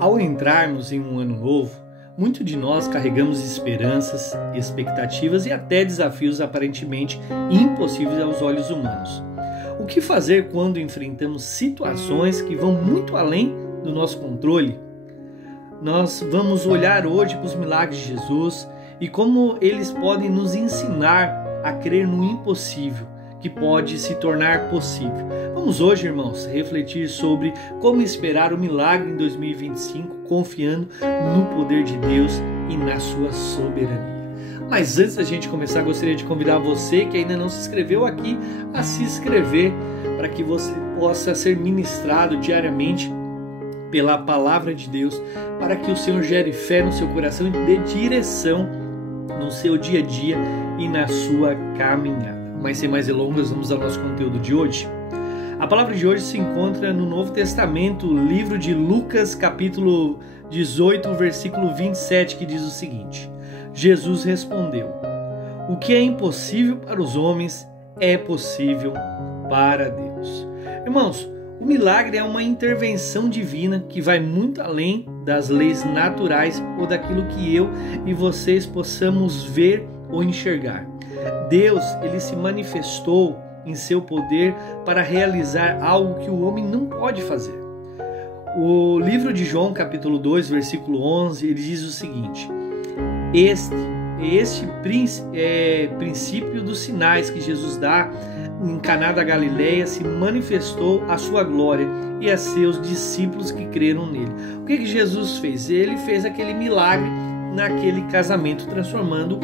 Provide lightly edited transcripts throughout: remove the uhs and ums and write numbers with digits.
Ao entrarmos em um ano novo, muitos de nós carregamos esperanças, expectativas e até desafios aparentemente impossíveis aos olhos humanos. O que fazer quando enfrentamos situações que vão muito além do nosso controle? Nós vamos olhar hoje para os milagres de Jesus e como eles podem nos ensinar a crer no impossível, que pode se tornar possível. Vamos hoje, irmãos, refletir sobre como esperar o milagre em 2025, confiando no poder de Deus e na sua soberania. Mas antes da gente começar, gostaria de convidar você que ainda não se inscreveu aqui a se inscrever, para que você possa ser ministrado diariamente pela palavra de Deus, para que o Senhor gere fé no seu coração e dê direção no seu dia a dia e na sua caminhada. Mas sem mais delongas, vamos ao nosso conteúdo de hoje. A palavra de hoje se encontra no Novo Testamento, livro de Lucas, capítulo 18, versículo 27, que diz o seguinte: Jesus respondeu: o que é impossível para os homens é possível para Deus. Irmãos, o milagre é uma intervenção divina que vai muito além das leis naturais ou daquilo que eu e vocês possamos ver ou enxergar. Deus, ele se manifestou em seu poder para realizar algo que o homem não pode fazer. O livro de João, capítulo 2, versículo 11, ele diz o seguinte: Este princípio dos sinais que Jesus dá em Caná da Galileia se manifestou a sua glória e a seus discípulos que creram nele. O que Jesus fez? Ele fez aquele milagre naquele casamento, transformando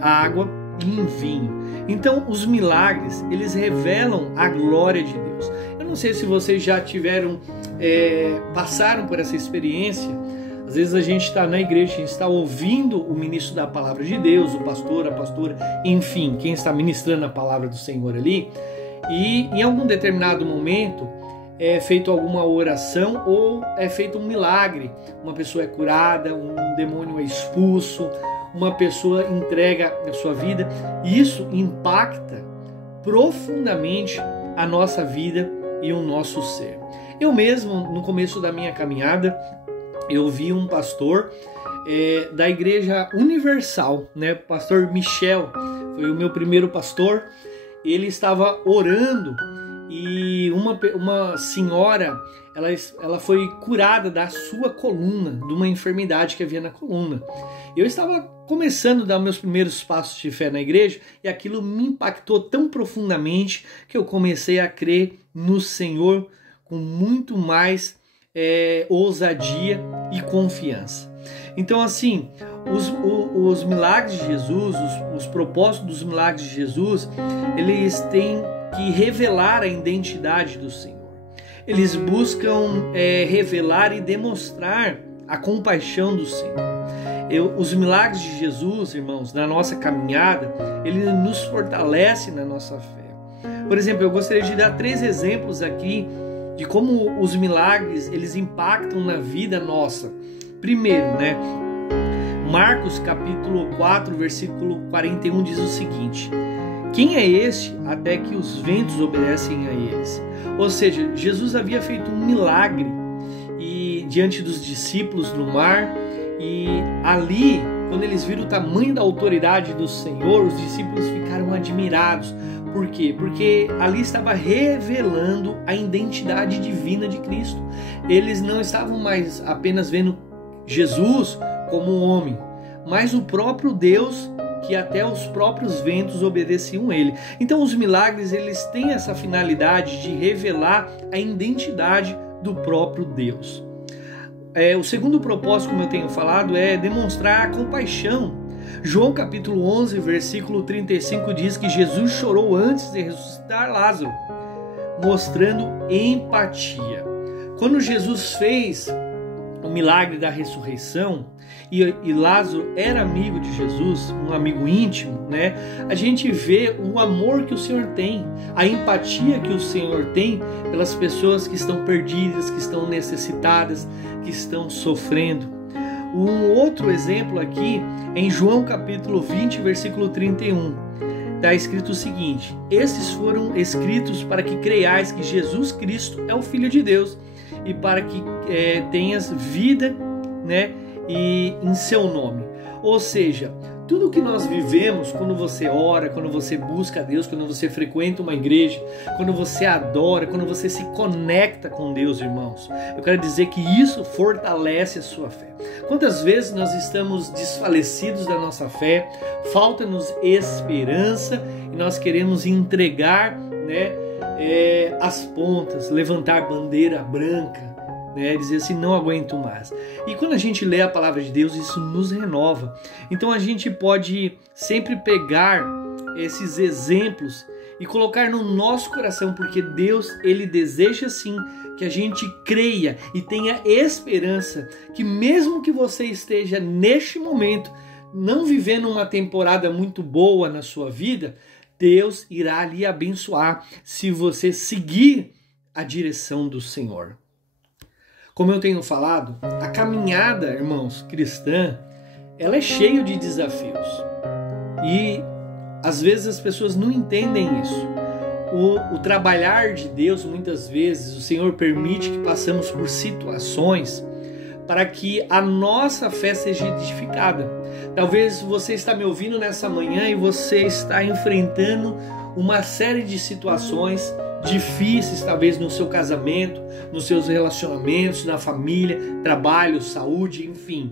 água em vinho. Então, os milagres, eles revelam a glória de Deus. Eu não sei se vocês já passaram por essa experiência. Às vezes a gente está na igreja, a gente está ouvindo o ministro da palavra de Deus, o pastor, a pastora, enfim, quem está ministrando a palavra do Senhor ali, e em algum determinado momento é feito alguma oração ou é feito um milagre. Uma pessoa é curada, um demônio é expulso, uma pessoa entrega a sua vida, e isso impacta profundamente a nossa vida e o nosso ser. Eu mesmo, no começo da minha caminhada, eu vi um pastor da Igreja Universal, né? Pastor Michel, foi o meu primeiro pastor. Ele estava orando e uma senhora, ela foi curada da sua coluna, de uma enfermidade que havia na coluna. Eu estava começando a dar meus primeiros passos de fé na igreja e aquilo me impactou tão profundamente que eu comecei a crer no Senhor com muito mais ousadia e confiança. Então, assim, os milagres de Jesus, os propósitos dos milagres de Jesus, eles têm que revelar a identidade do Senhor. Eles buscam revelar e demonstrar a compaixão do Senhor. Os milagres de Jesus, irmãos, na nossa caminhada, ele nos fortalece na nossa fé. Por exemplo, eu gostaria de dar 3 exemplos aqui de como os milagres, eles impactam na vida nossa. Primeiro, né? Marcos capítulo 4, versículo 41 diz o seguinte: quem é este até que os ventos obedecem a eles? Ou seja, Jesus havia feito um milagre diante dos discípulos no mar, e ali, quando eles viram o tamanho da autoridade do Senhor, os discípulos ficaram admirados. Por quê? Porque ali estava revelando a identidade divina de Cristo. Eles não estavam mais apenas vendo Jesus como um homem, mas o próprio Deus, que até os próprios ventos obedeciam a ele. Então os milagres, eles têm essa finalidade de revelar a identidade do próprio Deus. O segundo propósito, como eu tenho falado, é demonstrar a compaixão. João capítulo 11, versículo 35 diz que Jesus chorou antes de ressuscitar Lázaro, mostrando empatia. Quando Jesus fez o milagre da ressurreição, e Lázaro era amigo de Jesus, um amigo íntimo, né? A gente vê o amor que o Senhor tem, a empatia que o Senhor tem pelas pessoas que estão perdidas, que estão necessitadas, que estão sofrendo. Um outro exemplo aqui é em João capítulo 20, versículo 31. Está escrito o seguinte: esses foram escritos para que creiais que Jesus Cristo é o Filho de Deus, e para que tenhas vida, né, e em seu nome. Ou seja, tudo que nós vivemos quando você ora, quando você busca a Deus, quando você frequenta uma igreja, quando você adora, quando você se conecta com Deus, irmãos, eu quero dizer que isso fortalece a sua fé. Quantas vezes nós estamos desfalecidos da nossa fé, falta-nos esperança e nós queremos entregar, né, as pontas, levantar bandeira branca, né, dizer assim, não aguento mais. E quando a gente lê a palavra de Deus, isso nos renova. Então a gente pode sempre pegar esses exemplos e colocar no nosso coração, porque Deus, Ele deseja sim que a gente creia e tenha esperança que mesmo que você esteja neste momento não vivendo uma temporada muito boa na sua vida, Deus irá lhe abençoar se você seguir a direção do Senhor. Como eu tenho falado, a caminhada, irmãos, cristã, ela é cheia de desafios. E às vezes as pessoas não entendem isso. O trabalhar de Deus, muitas vezes, o Senhor permite que passemos por situações para que a nossa fé seja edificada. Talvez você está me ouvindo nessa manhã e você está enfrentando uma série de situações difíceis, talvez no seu casamento, nos seus relacionamentos, na família, trabalho, saúde, enfim,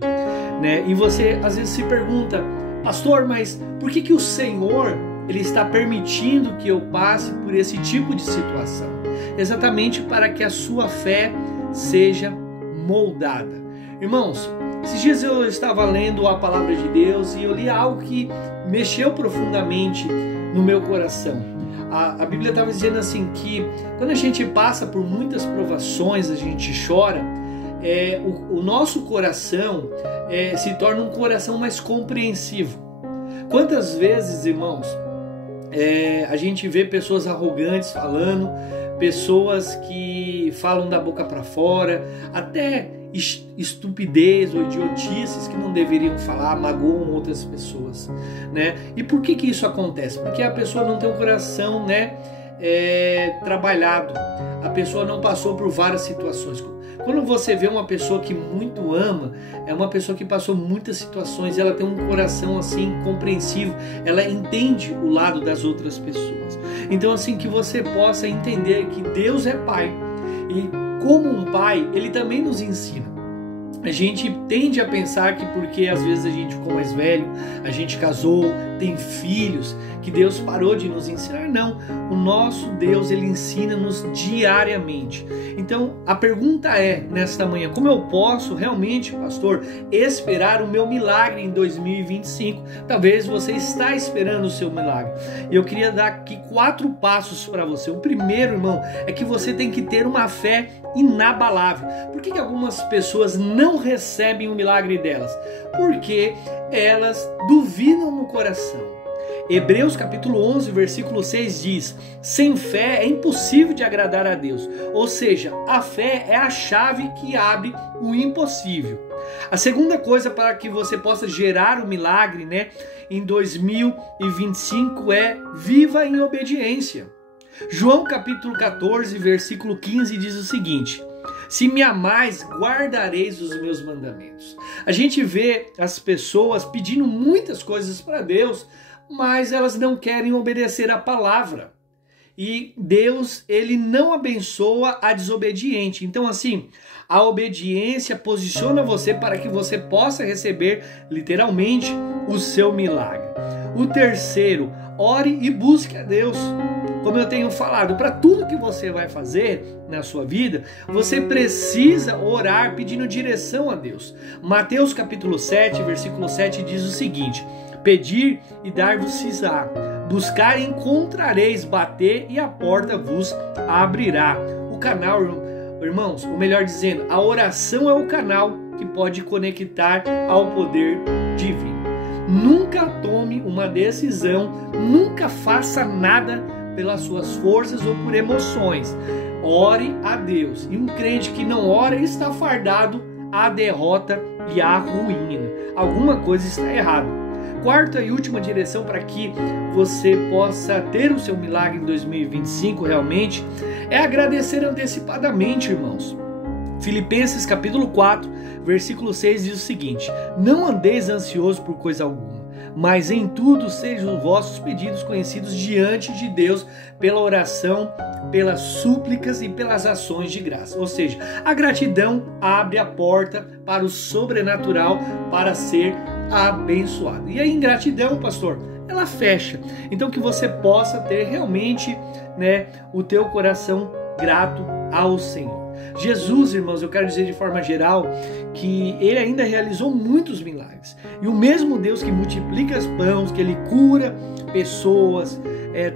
né? E você às vezes se pergunta, pastor, mas por que o Senhor Ele está permitindo que eu passe por esse tipo de situação? Exatamente para que a sua fé seja moldada. Irmãos, esses dias eu estava lendo a palavra de Deus e eu li algo que mexeu profundamente no meu coração. A Bíblia estava dizendo assim que quando a gente passa por muitas provações, a gente chora, o nosso coração se torna um coração mais compreensivo. Quantas vezes, irmãos, a gente vê pessoas arrogantes falando, pessoas que falam da boca para fora, até estupidez ou idiotices que não deveriam falar, magoam outras pessoas, né? E por que isso acontece? Porque a pessoa não tem um coração, né, trabalhado, a pessoa não passou por várias situações. Quando você vê uma pessoa que muito ama, é uma pessoa que passou muitas situações, ela tem um coração assim compreensivo, ela entende o lado das outras pessoas. Então assim, que você possa entender que Deus é Pai e como um pai, Ele também nos ensina. A gente tende a pensar que porque às vezes a gente ficou mais velho, a gente casou, tem filhos, que Deus parou de nos ensinar. Não, o nosso Deus, Ele ensina-nos diariamente. Então a pergunta é, nesta manhã, como eu posso realmente, pastor, esperar o meu milagre em 2025? Talvez você está esperando o seu milagre. E eu queria dar aqui 4 passos para você. O primeiro, irmão, é que você tem que ter uma fé inabalável. Por que algumas pessoas não recebem o milagre delas? Porque elas duvidam no coração. Hebreus capítulo 11, versículo 6 diz: sem fé é impossível de agradar a Deus. Ou seja, a fé é a chave que abre o impossível. A segunda coisa para que você possa gerar o milagre, né, em 2025 é viva em obediência. João capítulo 14, versículo 15 diz o seguinte: se me amais, guardareis os meus mandamentos. A gente vê as pessoas pedindo muitas coisas para Deus, mas elas não querem obedecer a palavra. E Deus, Ele não abençoa a desobediente. Então assim, a obediência posiciona você para que você possa receber literalmente o seu milagre. O terceiro, ore e busque a Deus. Como eu tenho falado, para tudo que você vai fazer na sua vida, você precisa orar pedindo direção a Deus. Mateus capítulo 7, versículo 7 diz o seguinte: pedir e dar-vos-á, buscar e encontrareis, bater e a porta vos abrirá. O canal, irmãos, ou melhor dizendo, a oração é o canal que pode conectar ao poder divino. Nunca tome uma decisão, nunca faça nada pelas suas forças ou por emoções. Ore a Deus. E um crente que não ora está fardado à derrota e à ruína. Alguma coisa está errada. Quarta e última direção para que você possa ter o seu milagre em 2025 realmente é agradecer antecipadamente, irmãos. Filipenses capítulo 4, versículo 6 diz o seguinte: não andeis ansiosos por coisa alguma, mas em tudo sejam os vossos pedidos conhecidos diante de Deus pela oração, pelas súplicas e pelas ações de graça. Ou seja, a gratidão abre a porta para o sobrenatural, para ser abençoado. E a ingratidão, pastor, ela fecha. Então que você possa ter realmente, o teu coração grato ao Senhor. Jesus, irmãos, eu quero dizer de forma geral que ele ainda realizou muitos milagres. E o mesmo Deus que multiplica os pães, que ele cura pessoas,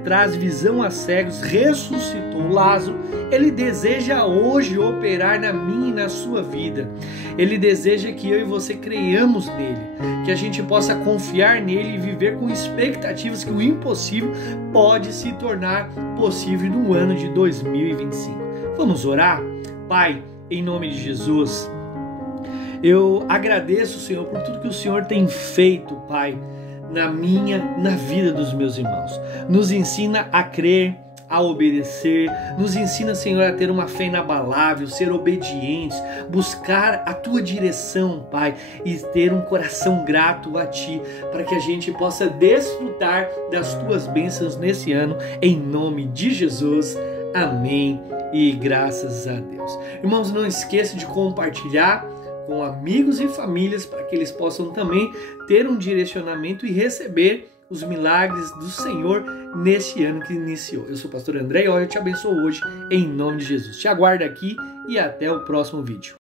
traz visão a cegos, ressuscitou Lázaro, ele deseja hoje operar na minha e na sua vida. Ele deseja que eu e você creiamos nele, que a gente possa confiar nele e viver com expectativas que o impossível pode se tornar possível no ano de 2025. Vamos orar? Pai, em nome de Jesus, eu agradeço, Senhor, por tudo que o Senhor tem feito, Pai, na vida dos meus irmãos. Nos ensina a crer, a obedecer, nos ensina, Senhor, a ter uma fé inabalável, ser obedientes, buscar a Tua direção, Pai, e ter um coração grato a Ti, para que a gente possa desfrutar das Tuas bênçãos nesse ano, em nome de Jesus. Amém e graças a Deus. Irmãos, não esqueça de compartilhar com amigos e famílias para que eles possam também ter um direcionamento e receber os milagres do Senhor nesse ano que iniciou. Eu sou o pastor André e eu te abençoo hoje em nome de Jesus. Te aguardo aqui e até o próximo vídeo.